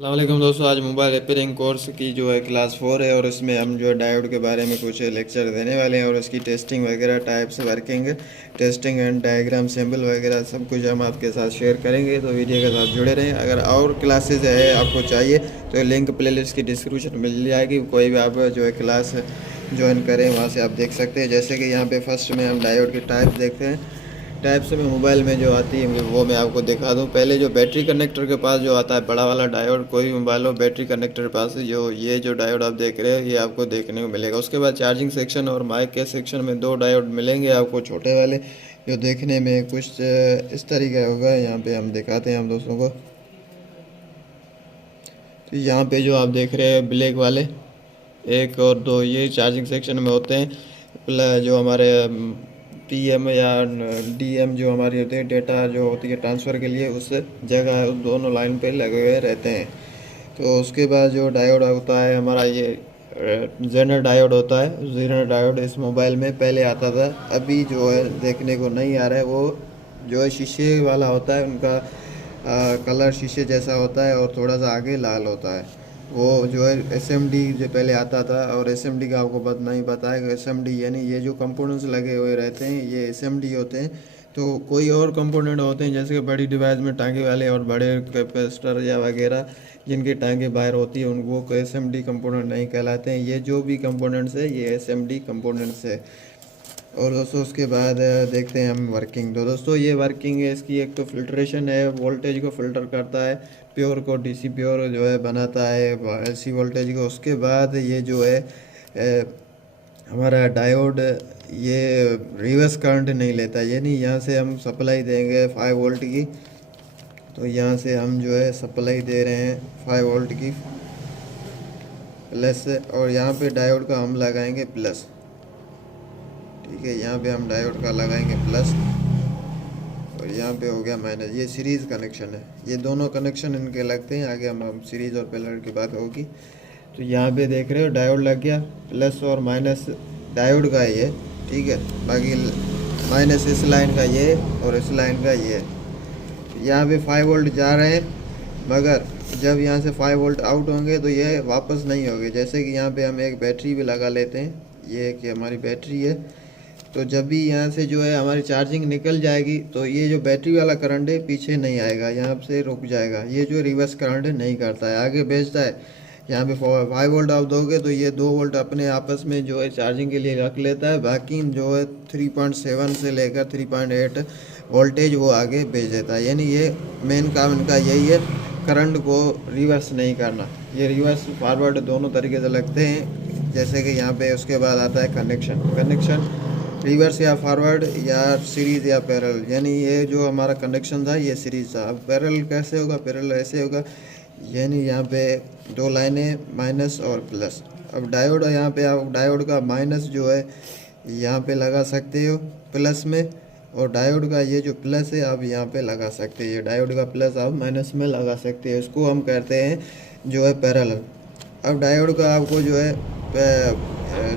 अस्सलाम दोस्तों, आज मोबाइल रिपेयरिंग कोर्स की जो है क्लास 4 है और इसमें हम जो है डायोड के बारे में कुछ लेक्चर देने वाले हैं और इसकी टेस्टिंग वगैरह, types, working, testing and diagram, symbol वगैरह सब कुछ हम आपके साथ शेयर करेंगे। तो वीडियो के साथ जुड़े रहें। अगर और क्लासेज है आपको चाहिए तो लिंक प्लेलिस्ट की डिस्क्रिप्शन मिल जाएगी, कोई भी आप जो है क्लास ज्वाइन करें वहाँ से आप देख सकते हैं। जैसे कि यहाँ पे फर्स्ट में हम डायोड के टाइप देखते हैं। टाइप्स में मोबाइल में जो आती है वो मैं आपको दिखा दूं। पहले जो बैटरी कनेक्टर के पास जो आता है बड़ा वाला डायोड, कोई भी मोबाइल हो बैटरी कनेक्टर के पास जो ये जो डायोड आप देख रहे हैं ये आपको देखने को मिलेगा। उसके बाद चार्जिंग सेक्शन और माइक के सेक्शन में दो डायोड मिलेंगे आपको, छोटे वाले, जो देखने में कुछ इस तरीके होगा। यहाँ पे हम दिखाते हैं हम दोस्तों को। तो यहाँ पे जो आप देख रहे हैं ब्लैक वाले, एक और दो, ये चार्जिंग सेक्शन में होते हैं। प्लस जो हमारे टीएम या डीएम जो हमारी होती है, डेटा जो होती है ट्रांसफ़र के लिए, उस जगह उस दोनों लाइन पे लगे हुए रहते हैं। तो उसके बाद जो डायोड होता है हमारा, ये जेनर डायोड होता है। जेनर डायोड इस मोबाइल में पहले आता था, अभी जो है देखने को नहीं आ रहा है। वो जो है शीशे वाला होता है, उनका कलर शीशे जैसा होता है और थोड़ा सा आगे लाल होता है। वो जो है एसएमडी जो पहले आता था, और एसएमडी का आपको नहीं पता है। एसएमडी यानी ये जो कंपोनेंट्स लगे हुए रहते हैं ये एसएमडी होते हैं। तो कोई और कंपोनेंट होते हैं जैसे कि बड़ी डिवाइस में टांगे वाले और बड़े कैपेसिटर या वगैरह जिनकी टांगे बाहर होती है, उन वो एसएमडी कंपोनेंट नहीं कहलाते हैं। ये जो भी कंपोनेंट्स है ये एसएमडी कंपोनेंट्स है। और दोस्तों उसके बाद देखते हैं हम वर्किंग। तो दोस्तों ये वर्किंग है इसकी, एक तो फिल्ट्रेशन है, वोल्टेज को फिल्टर करता है, प्योर को डीसी प्योर जो है बनाता है एसी वोल्टेज को। उसके बाद ये जो है हमारा डायोड ये रिवर्स करंट नहीं लेता, यानी यहाँ से हम सप्लाई देंगे 5 वोल्ट की, तो यहाँ से हम जो है सप्लाई दे रहे हैं 5 वोल्ट की प्लस, और यहाँ पे डायोड का हम लगाएंगे प्लस। ठीक है, यहाँ पे हम डायोड का लगाएंगे प्लस और यहाँ पे हो गया माइनस। ये सीरीज़ कनेक्शन है, ये दोनों कनेक्शन इनके लगते हैं। आगे हम सीरीज़ और पैरेलल की बात होगी। तो यहाँ पे देख रहे हो डायोड लग गया, प्लस और माइनस डायोड का ये, ठीक है। बाकी माइनस इस लाइन का ये और इस लाइन का ये। यहाँ पे 5 वोल्ट जा रहे हैं, मगर जब यहाँ से 5 वोल्ट आउट होंगे तो ये वापस नहीं होंगे। जैसे कि यहाँ पे हम एक बैटरी भी लगा लेते हैं, ये कि हमारी बैटरी है। तो जब भी यहाँ से जो है हमारी चार्जिंग निकल जाएगी तो ये जो बैटरी वाला करंट है पीछे नहीं आएगा, यहाँ से रुक जाएगा। ये जो रिवर्स करंट नहीं करता है, आगे भेजता है। यहाँ पे 5 वोल्ट आप दोगे तो ये 2 वोल्ट अपने आपस में जो है चार्जिंग के लिए रख लेता है। बाकी जो है 3.7 से लेकर 3.8 वोल्टेज वो आगे भेज देता है। यानी ये मेन काम इनका यही है, करंट को रिवर्स नहीं करना। ये रिवर्स फॉरवर्ड दोनों तरीके से लगते हैं। जैसे कि यहाँ पे उसके बाद आता है कनेक्शन रिवर्स या फॉरवर्ड या सीरीज़ या पैरेलल। यानी ये जो हमारा कनेक्शन था ये सीरीज़ था। अब पैरेलल कैसे होगा? पैरेलल ऐसे होगा, यानी यहाँ पे दो लाइनें माइनस और प्लस। अब डायोड, यहाँ पे आप डायोड का माइनस जो है यहाँ पे लगा सकते हो प्लस में, और डायोड का ये जो प्लस है आप यहाँ पे लगा सकते हैं। ये डायोड का प्लस आप माइनस में लगा सकते हैं, इसको हम कहते हैं जो है पैरेलल। अब डायोड का आपको जो है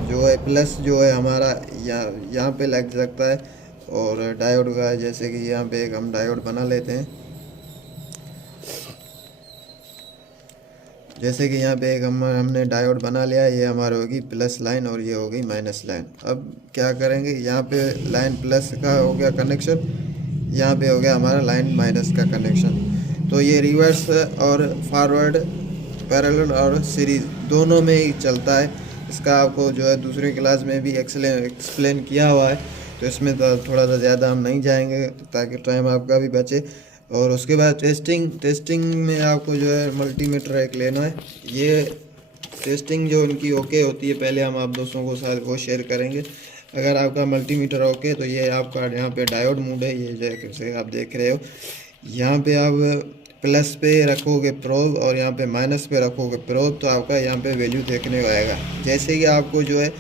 जो है प्लस जो है हमारा यहाँ पे लग सकता है, और डायोड का जैसे कि यहाँ पे एक हम डायोड बना लेते हैं। जैसे कि यहाँ पे एक हमने डायोड बना लिया, ये हमारी होगी प्लस लाइन और ये होगी माइनस लाइन। अब क्या करेंगे, यहाँ पे लाइन प्लस का हो गया कनेक्शन, यहाँ पे हो गया हमारा लाइन माइनस का कनेक्शन। तो ये रिवर्स और फॉरवर्ड, पैरेलल और सीरीज दोनों में ही चलता है। इसका आपको जो है दूसरी क्लास में भी एक्सप्लेन किया हुआ है, तो इसमें तो थोड़ा सा ज़्यादा हम नहीं जाएंगे ताकि टाइम आपका भी बचे। और उसके बाद टेस्टिंग में आपको जो है मल्टीमीटर एक लेना है। ये टेस्टिंग जो उनकी ओके होती है, पहले हम आप दोस्तों को साथ वो शेयर करेंगे। अगर आपका मल्टीमीटर ओके तो ये आपका यहाँ पे डायोड मोड है, ये जैसे आप देख रहे हो। यहाँ पे आप प्लस पे रखोगे प्रोब और यहाँ पे माइनस पे रखोगे प्रोब, तो आपका यहाँ पे वैल्यू देखने को आएगा। जैसे कि आपको जो है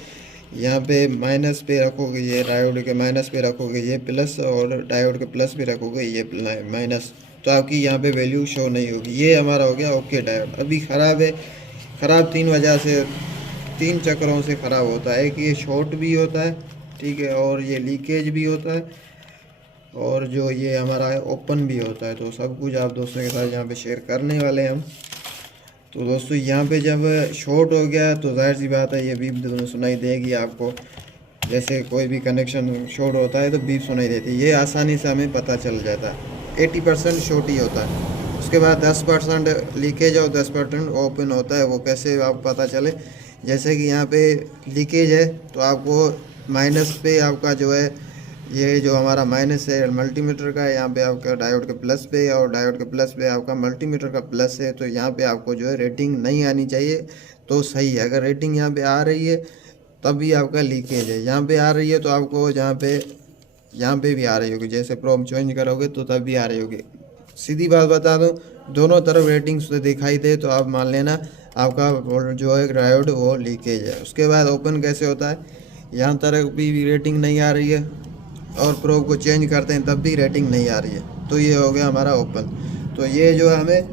यहाँ पे माइनस पे रखोगे, ये डायोड के माइनस पे रखोगे ये प्लस, और डायोड के प्लस पे रखोगे ये माइनस, तो आपकी यहाँ पे वैल्यू शो नहीं होगी। ये हमारा हो गया ओके डायोड। अभी ख़राब है, ख़राब 3 वजह से, 3 चक्करों से ख़राब होता है कि ये शॉर्ट भी होता है, ठीक है, और ये लीकेज भी होता है, और जो ये हमारा ओपन भी होता है। तो सब कुछ आप दोस्तों के साथ यहाँ पे शेयर करने वाले हैं हम। तो दोस्तों यहाँ पे जब शॉर्ट हो गया तो जाहिर सी बात है ये बीप दोनों सुनाई देगी आपको। जैसे कोई भी कनेक्शन शॉर्ट होता है तो बीप सुनाई देती है, ये आसानी से हमें पता चल जाता है। 80% शॉर्ट ही होता है। उसके बाद 10% लीकेज और 10% ओपन होता है। वो कैसे आप पता चले, जैसे कि यहाँ पे लीकेज है तो आपको माइनस पे आपका जो है ये जो हमारा माइनस है मल्टीमीटर का, यहाँ पे आपका डायोड के प्लस पे, और डायोड के प्लस पे आपका मल्टीमीटर का प्लस है। तो यहाँ पे आपको जो है रेटिंग नहीं आनी चाहिए तो सही है। अगर रेटिंग यहाँ पे आ रही है तब भी आपका लीकेज है, यहाँ पे आ रही है तो आपको यहाँ पे भी आ रही होगी। जैसे प्रोब चेंज करोगे तो तब भी आ रही होगी। सीधी बात बता दूँ, दोनों तरफ रेटिंग दिखाई दे तो आप मान लेना आपका जो है डायोड वो लीकेज है। उसके बाद ओपन कैसे होता है, यहाँ तरफ भी रेटिंग नहीं आ रही है और प्रोब को चेंज करते हैं तब भी रेटिंग नहीं आ रही है, तो ये हो गया हमारा ओपन। तो ये जो हमें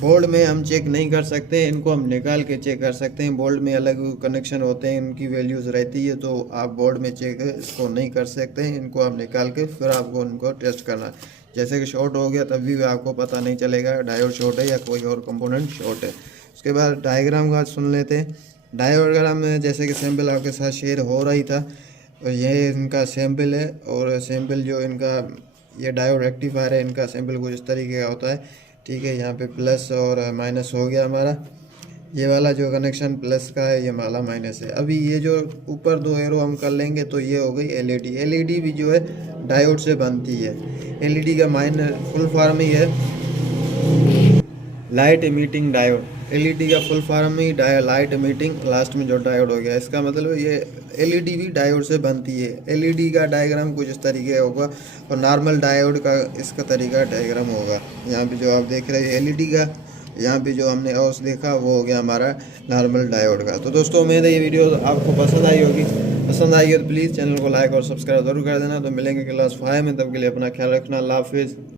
बोर्ड में हम चेक नहीं कर सकते, इनको हम निकाल के चेक कर सकते हैं। बोर्ड में अलग कनेक्शन होते हैं, इनकी वैल्यूज़ रहती है, तो आप बोर्ड में चेक इसको नहीं कर सकते हैं। इनको आप निकाल के फिर आपको उनको टेस्ट करना है। जैसे कि शॉर्ट हो गया तब भी आपको पता नहीं चलेगा डायोड शॉर्ट है या कोई और कंपोनेंट शॉर्ट है। उसके बाद डायग्राम का सुन लेते हैं। डायग्राम में जैसे कि सैम्पल आपके साथ शेयर हो रही था, तो ये इनका सैम्पल है, और सैम्पल जो इनका ये डायोड रेक्टिफायर है, इनका सैम्पल कुछ इस तरीके का होता है। ठीक है, यहाँ पे प्लस और माइनस हो गया हमारा। ये वाला जो कनेक्शन प्लस का है, ये वाला माइनस है। अभी ये जो ऊपर दो एरो हम कर लेंगे तो ये हो गई एलईडी। एलईडी भी जो है डायोड से बनती है। एलईडी का फुल फॉर्म ही है लाइट इमिटिंग डायोड। एलईडी का फुल फॉर्म ही लाइट इमिटिंग, लास्ट में जो डायोड हो गया, इसका मतलब ये एलईडी भी डायोड से बनती है। एलईडी का डायग्राम कुछ इस तरीके होगा और नॉर्मल डायोड का इसका तरीका डायग्राम होगा। यहाँ पे जो आप देख रहे हैं एलईडी का, यहाँ पे जो हमने औस देखा वो हो गया हमारा नॉर्मल डायोड का। तो दोस्तों उम्मीद है ये वीडियो आपको पसंद आई होगी। पसंद आई है तो प्लीज़ चैनल को लाइक और सब्सक्राइब जरूर कर देना। तो मिलेंगे क्लास 5 में, तब के लिए अपना ख्याल रखना। अल्लाह हाफिज़।